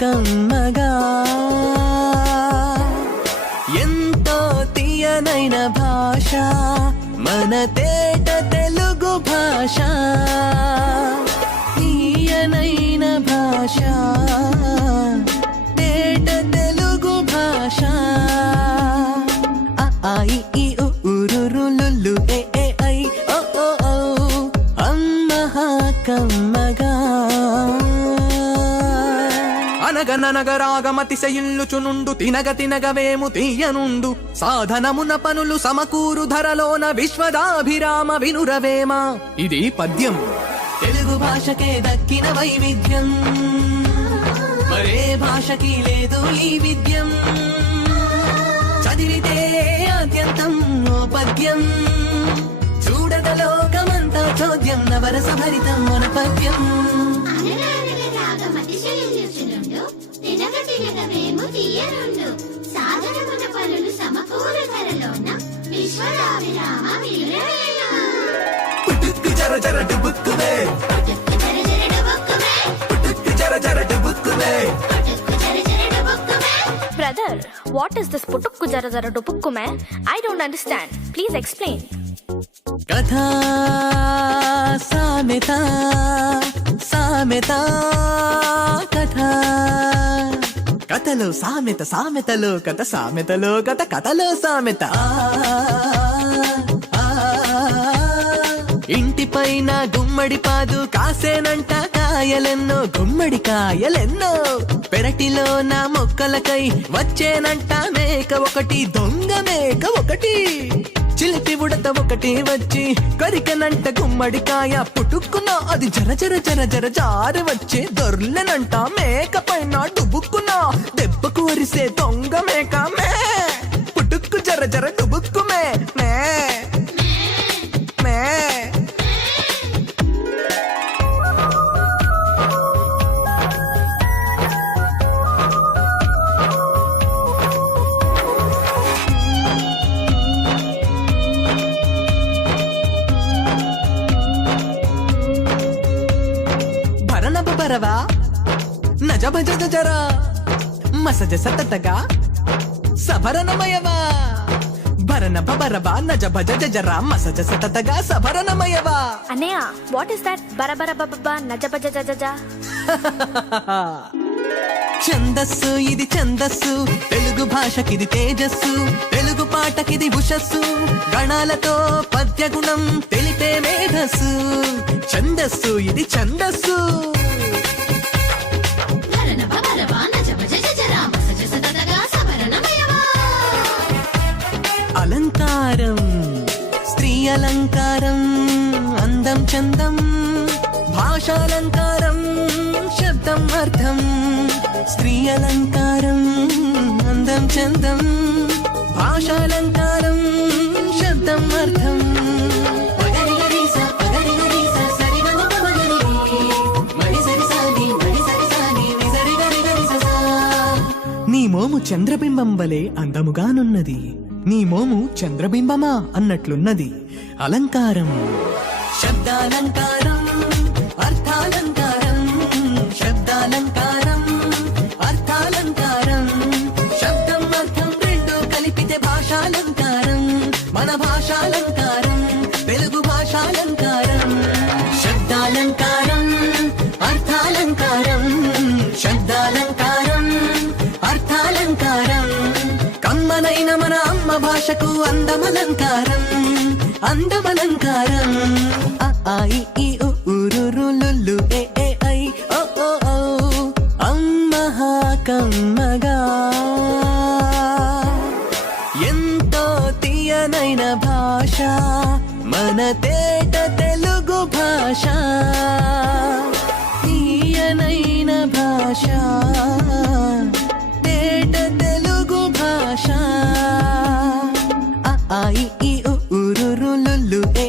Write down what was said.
కమ్మగా ఎంతో తీయనైన భాష మన తేట తెలుగు భాష తీయనైన భాష తేట తెలుగు భాష ఆ ఇ ఈ ఉ రు లు ఏ ఏ ఐ ఓ ఓ ఔ అమ్మహా కమ్మగా అనగనగరాగమతిశయిల్లుచునుండు తినగ తినగవేము తీయనుండు సాధనమున పనులు సమకూరు ధరలోన విశ్వదాభిరామ వినురవేమ. ఇది పద్యం. తెలుగు భాషకే దక్కిన వైవిధ్యం మరే భాషకి లేదు ఈ విద్యం. చదివితే ఆద్యంతం ఓ పద్యం చూడగలోకమంతా చోద్యం నవరస భరితం మన పద్యం. సాధనమున పనులు సమకూరు ధరలోన విశ్వదాభిరామ వినురవేమ. పుట్టుక్కు జర జర డుబుక్కువే పుట్టుక్కు జర జర డుబుక్కువే పుట్టుక్కు జర జర డుబుక్కువే పుట్టుక్కు జర జర డుబుక్కువే. Brother, what is this putukku jara jara dupukkume? I don't understand. Please explain. కథా సామెత సామెత కథా కథలో సామెత సామెతలో కథ సామెతలో కథ కథలో సామెత. ఇంటిపైన గుమ్మడి పాదు కాసేనంట కాయలెన్నో గుమ్మడి కాయలెన్నో పెరటిలో నా మొక్కలకై వచ్చేనంట మేక ఒకటి దొంగ మేక ఒకటి చిలిపి ఉడత ఒకటి వచ్చి కొరికనంట గుమ్మడికాయ పుట్టుక్కున అది జర జర జర జర జారి వచ్చి దొర్లెనంట మేక పైన డుబుక్కున దెబ్బకు వరిసే దొంగ మేక మే పుట్టుక్కు జర జర డుబుక్కు మే మే మే. బరవా నజభజ జరా మసజ సతతగా సభరణమయవా భరణ బరవా నజభజ జరా మసజ సతతగా సభరణమయవా. Anaya, what is that? Bara bara ba ba ba naja ja ja ja. ఛందస్సు ఇది ఛందస్సు తెలుగు భాషకిది తేజస్సు తెలుగు పాటకిది ఉషస్సు గణాలతో పద్య గుణం తెలిపే మేధస్సు. ఛందస్సు ఇది ఛందస్సు అలంకారం స్త్రీ అలంకారం అందం చందం భాషాలంకారం శబ్దం అర్థం. స్త్రీ అలంకారం అందం చందం భాషాలంకారం శబ్దం అర్థం. నీ మోము చంద్రబింబం వలె అందముగానున్నది నీ మోము చంద్రబింబమా అన్నట్లున్నది. అలంకారం శబ్దాలంకారం అర్థాలంకారం శబ్దాలంకారం అర్థాలంకారం శబ్దం అర్థం రెండు కలిపితే భాషాలంకారం మన భాషాలంకారం తెలుగు భాషాలంకారం. శబ్దాలంకారం అర్థాలంకారం శబ్దాలంకారం అర్థాలంకారం కమ్మనైన మన అమ్మ భాషకు అందమలంకారం అందమలంకారం. ఆ ఇ ఈ ఉ రు లు ఏ ఏ ఐ ఓ ఓ ఔ అమ్మహా కమ్మగా ఎంతో తీయనైన భాష మన తేట తెలుగు భాష తీయనైన భాష తేట తెలుగు భాష. ఆ ఇ ఈ ఉ రు లు ఏ